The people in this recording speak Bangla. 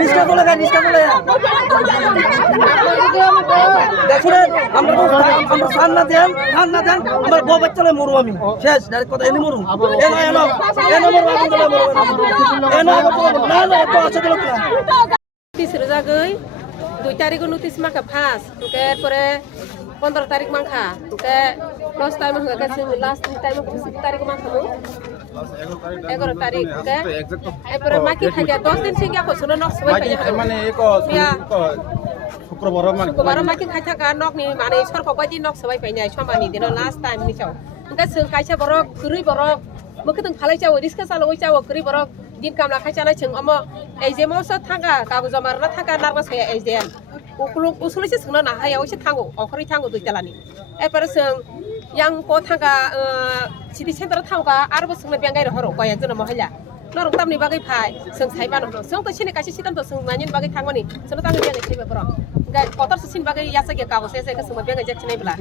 রিস্কা বলে দেখুন আমরা সান না দেন আমার বউ বাচ্চালে মরু আমি শেষ ডাইরেক্ট কথা এনে মরু এনো মরু আগুন জ্বলে মরু এনো না এত আছে দিল না 30 জাগৈ 2 তারিখ নোটিশ মাখা ফাস এরপরে 15 তারিখ মাখা লাস্ট টাইম লাস্ট টাইম 10 তারিখ মাখামু 11 তারিখ এরপরে মাকি খাইয়া 10 দিন সিঙ্গা কইছনো নক সবাই পাইয়া মানে এক শুক্রবার মাকি খাই থাকা নকনি মানে সরকার বাयदि নক সবাই পাইনাय समानि दिन लास्ट टाइम नि चाव ओंका जों कायसा बरक गुरै बरक मोखथों फालाय चाव रिस्का चालवै चाव गुरै बरक दिन कामला खायचानाय जों अम एजेमाव स थांगा कागज मारना थांगा नारबा साया एजेन उसुलैसे सोंना नाहायाव एसे थांगो अखरै थांगो दुइतालानि एपारे जों yang ko thanga city center thanga arbo sungna bengai horo ko ya jona mahalla norong tamni bagai phai sung saiban horo sung to sine kasi sitan to sung manin bagai thangmani sono tangi bengai saiba bro ga kotor sin bagai yasa ge kago se ka sung bengai jak chinai bla